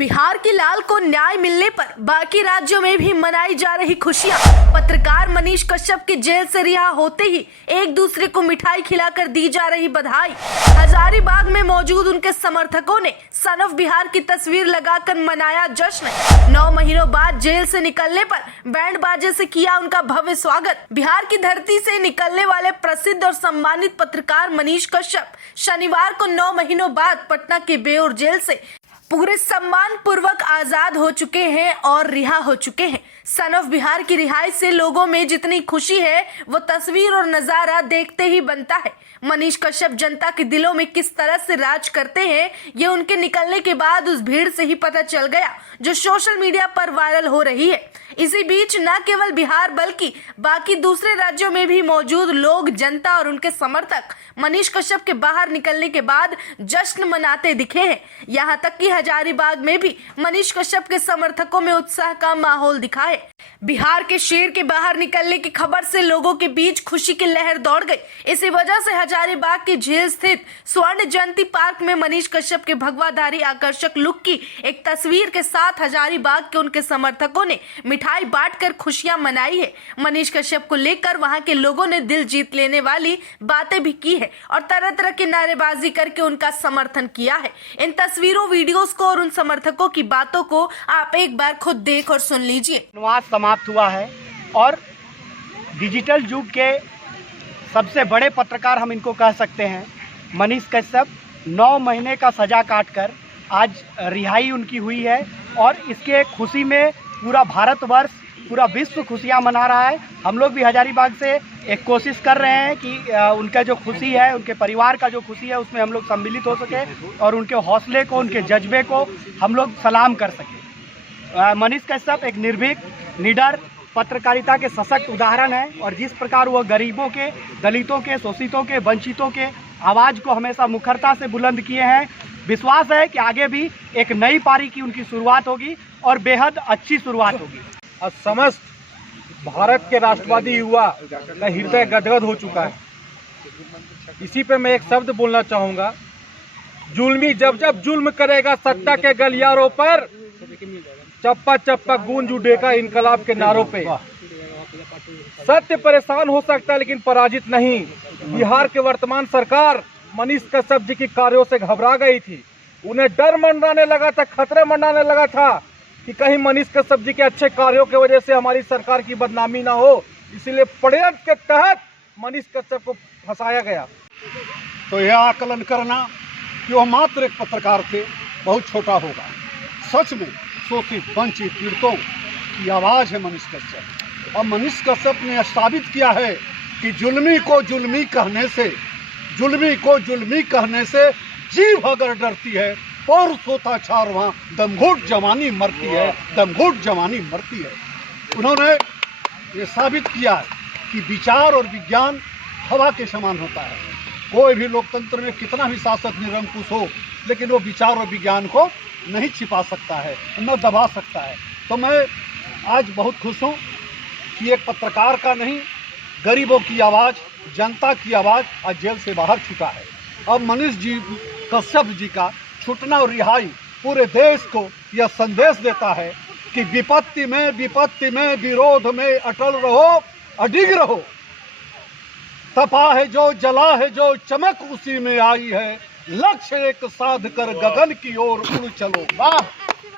बिहार की लाल को न्याय मिलने पर बाकी राज्यों में भी मनाई जा रही खुशियां। पत्रकार मनीष कश्यप की जेल से रिहा होते ही एक दूसरे को मिठाई खिलाकर दी जा रही बधाई। हजारीबाग में मौजूद उनके समर्थकों ने सन ऑफ बिहार की तस्वीर लगाकर मनाया जश्न। 9 महीनों बाद जेल से निकलने पर बैंड बाजे से किया उनका भव्य स्वागत। बिहार की धरती से निकलने वाले प्रसिद्ध और सम्मानित पत्रकार मनीष कश्यप शनिवार को 9 महीनों बाद पटना के बेउर जेल से पूरे सम्मान पूर्वक आजाद हो चुके हैं और रिहा हो चुके हैं। सन ऑफ बिहार की रिहाई से लोगों में जितनी खुशी है वो तस्वीर और नजारा देखते ही बनता है। मनीष कश्यप जनता के दिलों में किस तरह से राज करते हैं ये उनके निकलने के बाद उस भीड़ से ही पता चल गया जो सोशल मीडिया पर वायरल हो रही है। इसी बीच न केवल बिहार बल्कि बाकी दूसरे राज्यों में भी मौजूद लोग, जनता और उनके समर्थक मनीष कश्यप के बाहर निकलने के बाद जश्न मनाते दिखे हैं। यहाँ तक कि हजारीबाग में भी मनीष कश्यप के समर्थकों में उत्साह का माहौल दिखा है। बिहार के शेर के बाहर निकलने की खबर से लोगों के बीच खुशी की लहर दौड़ गई। इसी वजह से हजारीबाग की झील स्थित स्वर्ण जयंती पार्क में मनीष कश्यप के भगवाधारी आकर्षक लुक की एक तस्वीर के साथ हजारीबाग के उनके समर्थकों ने मिठाई बांटकर खुशियां मनाई है। मनीष कश्यप को लेकर वहां के लोगों ने दिल जीत लेने वाली बातें भी की है और तरह तरह की नारेबाजी करके उनका समर्थन किया है। इन तस्वीरों, वीडियोस को और उन समर्थकों की बातों को आप एक बार खुद देख और सुन लीजिए। समाप्त हुआ है और डिजिटल युग के सबसे बड़े पत्रकार हम इनको कह सकते हैं। मनीष कश्यप 9 महीने का सजा काटकर आज रिहाई उनकी हुई है और इसके खुशी में पूरा भारतवर्ष, पूरा विश्व खुशियां मना रहा है। हम लोग भी हजारीबाग से एक कोशिश कर रहे हैं कि उनका जो खुशी है, उनके परिवार का जो खुशी है उसमें हम लोग सम्मिलित हो सके और उनके हौसले को, उनके जज्बे को हम लोग सलाम कर सकें। मनीष कश्यप एक निर्भीक, निडर पत्रकारिता के सशक्त उदाहरण है और जिस प्रकार वह गरीबों के, दलितों के, शोषितों के, वंचितों के आवाज़ को हमेशा मुखरता से बुलंद किए हैं। विश्वास है कि आगे भी एक नई पारी की उनकी शुरुआत होगी और बेहद अच्छी शुरुआत होगी। और समस्त भारत के राष्ट्रवादी युवा का हृदय गदगद हो चुका है। इसी पे मैं एक शब्द बोलना चाहूँगा, जुल्मी जब जब जुल्म करेगा सत्ता के गलियारों पर, चप्पा चप्पा गूंज उठेगा इनकलाब के नारों पे। सत्य परेशान हो सकता है लेकिन पराजित नहीं। बिहार के वर्तमान सरकार मनीष कश्यप जी की कार्यों से घबरा गई थी। उन्हें डर मंडराने लगा था, खतरे मंडराने लगा था कि कहीं मनीष कश्यप जी के अच्छे कार्यों की वजह से हमारी सरकार की बदनामी ना हो। इसीलिए षड्यंत्र के तहत मनीष कश्यप को फंसाया गया। तो यह आकलन करना कि वह मात्र एक पत्रकार थे बहुत छोटा होगा। सच में शोषित, वंचित, पीड़ितों की आवाज़ है मनीष कश्यप और मनीष कश्यप ने साबित किया है कि जुल्मी को जुल्मी कहने से जीभ अगर डरती है, पौरुष होता छारवां, दमघोट जवानी मरती है, दमघोट जवानी मरती है। उन्होंने ये साबित किया है कि विचार और विज्ञान हवा के समान होता है। कोई भी लोकतंत्र में कितना भी शासक निरंकुश हो लेकिन वो विचार और विज्ञान को नहीं छिपा सकता है, न दबा सकता है। तो मैं आज बहुत खुश हूँ कि एक पत्रकार का नहीं, गरीबों की आवाज़, जनता की आवाज़ आज जेल से बाहर छूटा है। अब मनीष जी कश्यप जी का छूटना और रिहाई पूरे देश को यह संदेश देता है कि विपत्ति में विरोध में अटल रहो, अडिग रहो। तपा है जो, जला है जो, चमक उसी में आई है। लक्ष्य एक साध कर गगन की ओर उड़ चलो। वाह।